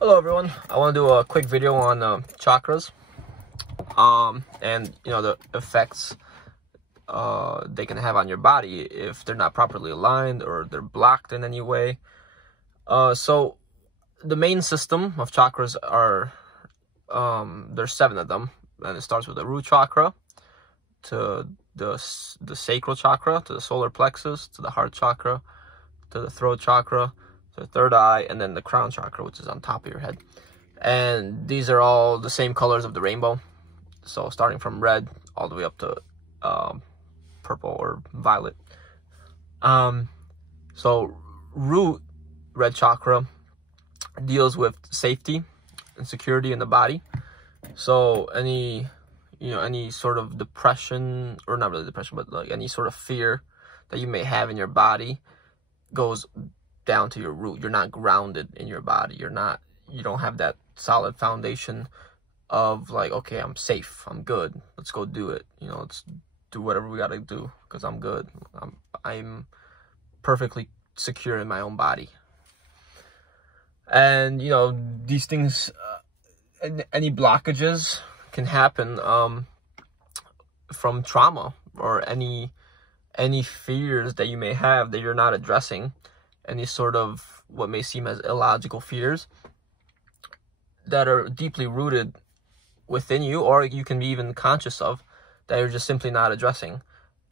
Hello everyone, I want to do a quick video on chakras and the effects they can have on your body if they're not properly aligned or they're blocked in any way. So the main system of chakras are there's 7 of them, and it starts with the root chakra to the sacral chakra, to the solar plexus, to the heart chakra, to the throat chakra, the third eye, and then the crown chakra, which is on top of your head. And these are all the same colors of the rainbow, so starting from red all the way up to purple or violet. So root, red chakra, deals with safety and security in the body. So any sort of depression, or not really depression, but like any sort of fear that you may have in your body goes down to your root. You're not grounded in your body. You don't have that solid foundation of like, okay, I'm safe, I'm good, let's go do it. Let's do whatever we gotta do because I'm good. I'm perfectly secure in my own body. And these things, any blockages can happen from trauma or any fears that you may have that you're not addressing. Any sort of what may seem as illogical fears that are deeply rooted within you, or you can be even conscious of, that you're just simply not addressing.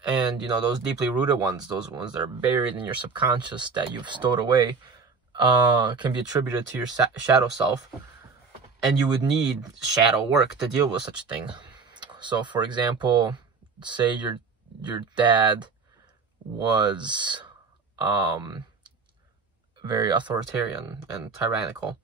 And those deeply rooted ones, those ones that are buried in your subconscious that you've stowed away, can be attributed to your shadow self, and you would need shadow work to deal with such a thing. So for example, say your dad was very authoritarian and tyrannical.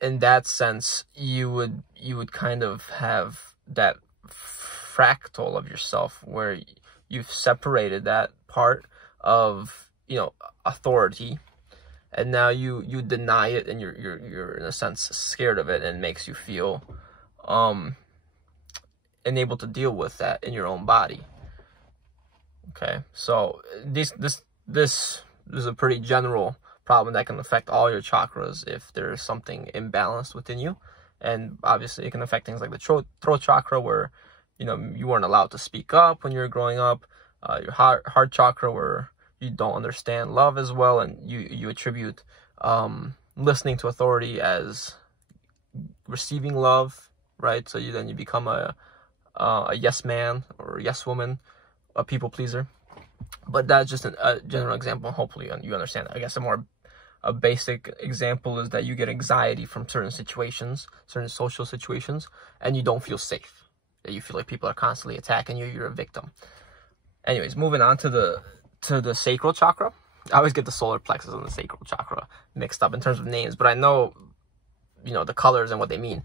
In that sense, you would kind of have that fractal of yourself where you've separated that part of authority, and now you deny it, and you're in a sense scared of it, and it makes you feel unable to deal with that in your own body. Okay, so this is a pretty general problem that can affect all your chakras if there's something imbalanced within you. And obviously it can affect things like the throat chakra, where you weren't allowed to speak up when you were growing up, your heart chakra, where you don't understand love as well, and you attribute listening to authority as receiving love, right? So you become a yes man or a yes woman, a people pleaser. But that's just a general example. Hopefully you understand. I guess a basic example is that you get anxiety from certain situations, certain social situations, and you don't feel safe. You feel like people are constantly attacking you. You're a victim. Anyways, moving on to the sacral chakra. I always get the solar plexus and the sacral chakra mixed up in terms of names, but I know the colors and what they mean.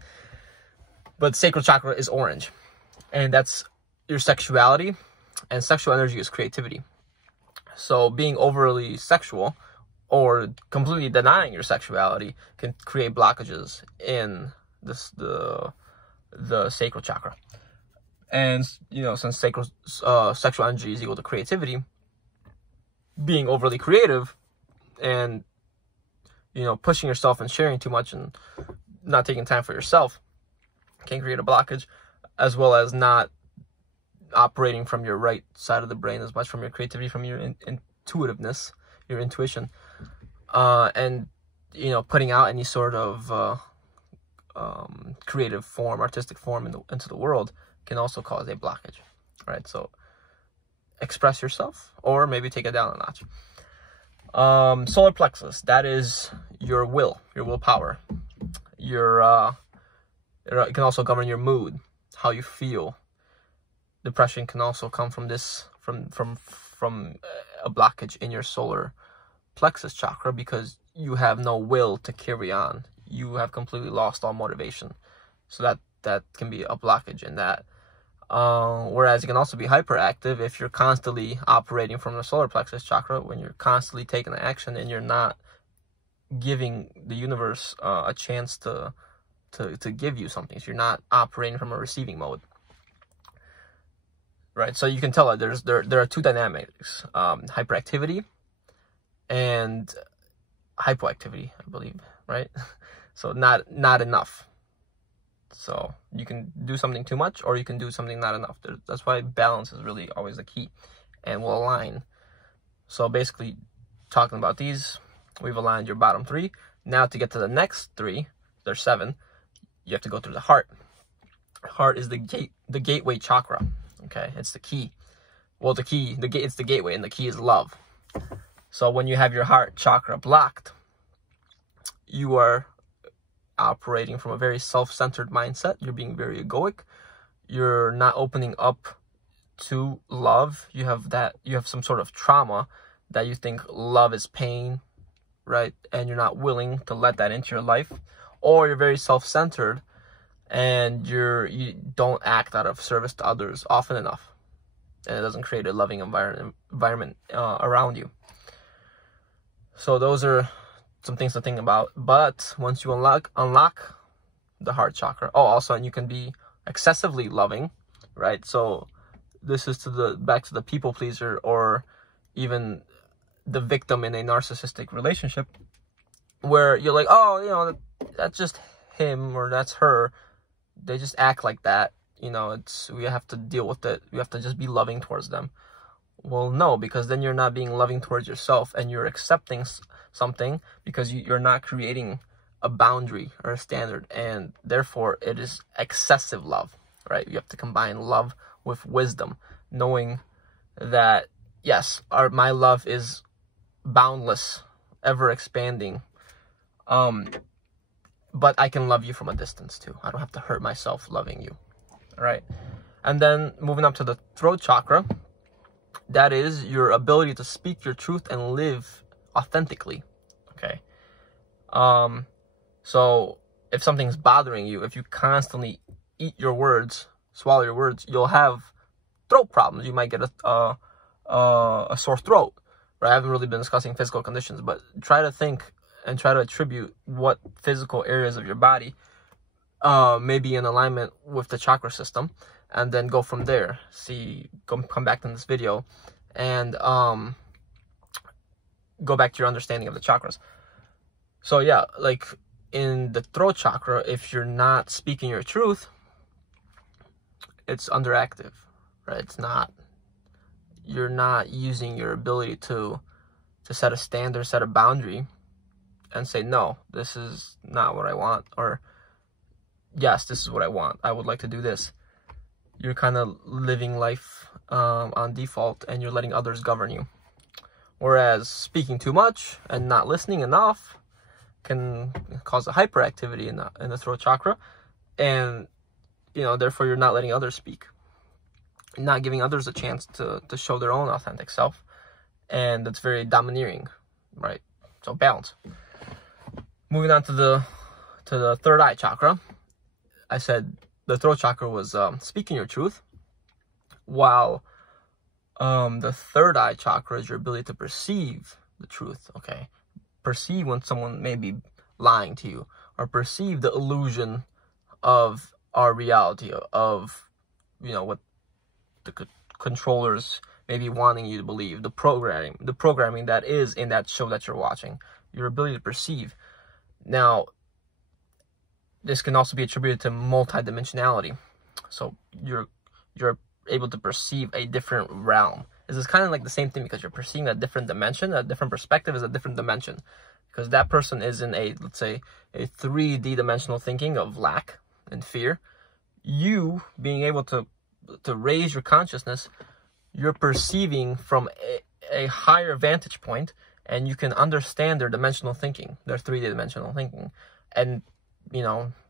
But sacral chakra is orange, and that's your sexuality, and sexual energy is creativity. So being overly sexual or completely denying your sexuality can create blockages in the sacral chakra. And since sexual energy is equal to creativity, being overly creative and pushing yourself and sharing too much and not taking time for yourself can create a blockage, as well as not operating from your right side of the brain as much, from your creativity, from your intuitiveness, your intuition, and putting out any sort of creative form, artistic form into the world can also cause a blockage, right? So express yourself, or maybe take it down a notch. Solar plexus, that is your will, your willpower. It can also govern your mood, how you feel. Depression can also come from this, from a blockage in your solar plexus chakra, because you have no will to carry on. You have completely lost all motivation. So that can be a blockage in that. Whereas it can also be hyperactive if you're constantly operating from the solar plexus chakra, when you're constantly taking action and you're not giving the universe a chance to give you something. So you're not operating from a receiving mode. Right, so you can tell that there are two dynamics, hyperactivity and hypoactivity, I believe, right? So not enough. So you can do something too much, or you can do something not enough. That's why balance is really always the key, and will align. So basically, talking about these, we've aligned your bottom 3. Now to get to the next 3, there's 7. You have to go through the heart. Heart is the gateway chakra. Okay, it's the key. Well, it's the gateway, and the key is love. So when you have your heart chakra blocked, you are operating from a very self-centered mindset. You're being very egoic. You're not opening up to love. You have some sort of trauma that you think love is pain, right? And you're not willing to let that into your life. Or you're very self-centered, and you don't act out of service to others often enough, and it doesn't create a loving environment around you. So those are some things to think about. But once you unlock the heart chakra, also, and you can be excessively loving, right? So this is back to the people pleaser, or even the victim in a narcissistic relationship, where you're like, oh, that's just him or that's her. They just act like that. We have to deal with it. We have to just be loving towards them. Well, no, because then you're not being loving towards yourself, and you're accepting something because you're not creating a boundary or a standard, and therefore it is excessive love, right? You have to combine love with wisdom, knowing that, yes, my love is boundless, ever expanding, but I can love you from a distance too. I don't have to hurt myself loving you, all right? And then moving up to the throat chakra, that is your ability to speak your truth and live authentically, okay? So if something's bothering you, if you constantly eat your words, swallow your words, you'll have throat problems. You might get a sore throat, right? I haven't really been discussing physical conditions, but try to think and try to attribute what physical areas of your body may be in alignment with the chakra system, and then go from there. Come back in this video and go back to your understanding of the chakras. So yeah, like in the throat chakra, if you're not speaking your truth, it's underactive, right? You're not using your ability to set a standard, set a boundary, and say, no, this is not what I want, or yes, this is what I want. I would like to do this. You're kind of living life on default, and you're letting others govern you. Whereas speaking too much and not listening enough can cause a hyperactivity in the throat chakra, and therefore you're not letting others speak, not giving others a chance to show their own authentic self, and that's very domineering, right? So balance. Moving on to the third eye chakra, I said the throat chakra was speaking your truth, while the third eye chakra is your ability to perceive the truth, okay? Perceive when someone may be lying to you, or perceive the illusion of our reality, of what the controllers may be wanting you to believe, the programming that is in that show that you're watching, your ability to perceive. Now, this can also be attributed to multidimensionality. So you're able to perceive a different realm. This is kind of like the same thing, because you're perceiving a different dimension. A different perspective is a different dimension, because that person is in let's say a 3D dimensional thinking of lack and fear. You being able to raise your consciousness, you're perceiving from a higher vantage point, and you can understand their dimensional thinking, their 3D dimensional thinking. And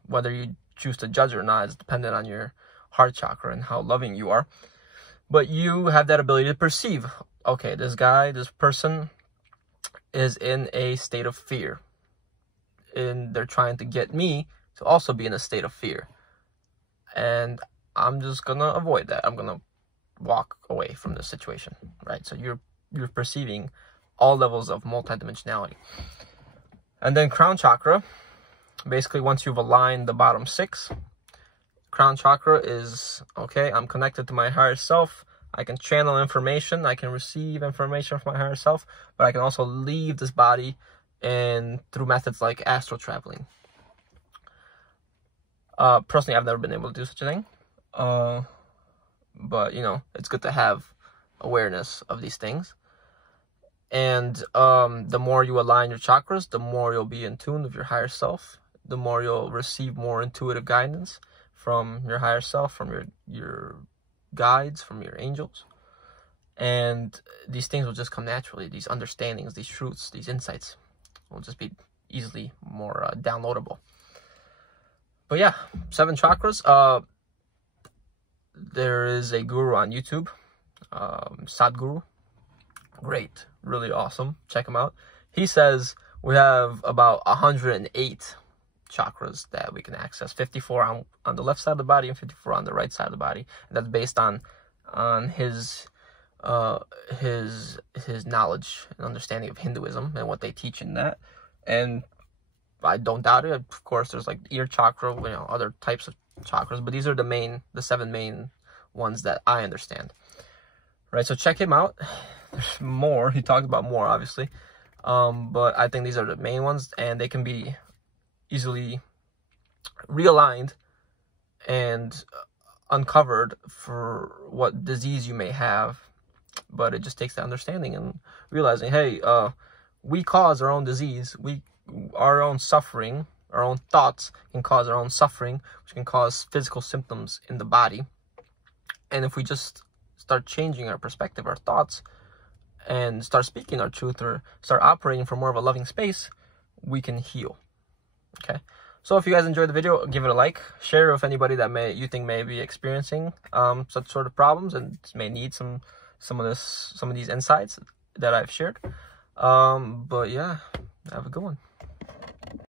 whether you choose to judge or not is dependent on your heart chakra and how loving you are. But you have that ability to perceive, okay, this person is in a state of fear, and they're trying to get me to also be in a state of fear, and I'm just gonna avoid that. I'm gonna walk away from this situation, right? So you're perceiving all levels of multidimensionality. And then crown chakra, basically once you've aligned the bottom 6, crown chakra is, okay, I'm connected to my higher self. I can channel information. I can receive information from my higher self, but I can also leave this body and through methods like astral traveling. Personally, I've never been able to do such a thing. But, you know, it's good to have awareness of these things. And the more you align your chakras, the more you'll be in tune with your higher self. The more you'll receive more intuitive guidance from your higher self, from your guides, from your angels. And these things will just come naturally. These understandings, these truths, these insights will just be easily more downloadable. But yeah, 7 chakras. There is a guru on YouTube, Sadhguru. Great, really awesome. Check him out. He says we have about 108 chakras that we can access. 54 on the left side of the body and 54 on the right side of the body. And that's based on his knowledge and understanding of Hinduism and what they teach in that. And I don't doubt it. Of course, there's like ear chakra, you know, other types of chakras, but these are the 7 main ones that I understand. Right, so check him out. There's more. He talked about more, obviously, but I think these are the main ones, and they can be easily realigned and uncovered for what disease you may have. But it just takes the understanding and realizing, hey, we cause our own disease. Our own suffering, our own thoughts can cause our own suffering, which can cause physical symptoms in the body. And if we just start changing our perspective, our thoughts, and start speaking our truth, or start operating from more of a loving space, we can heal. Okay, so if you guys enjoyed the video, give it a like, share with anybody that you think may be experiencing such sort of problems and may need some of these insights that I've shared. But yeah, have a good one.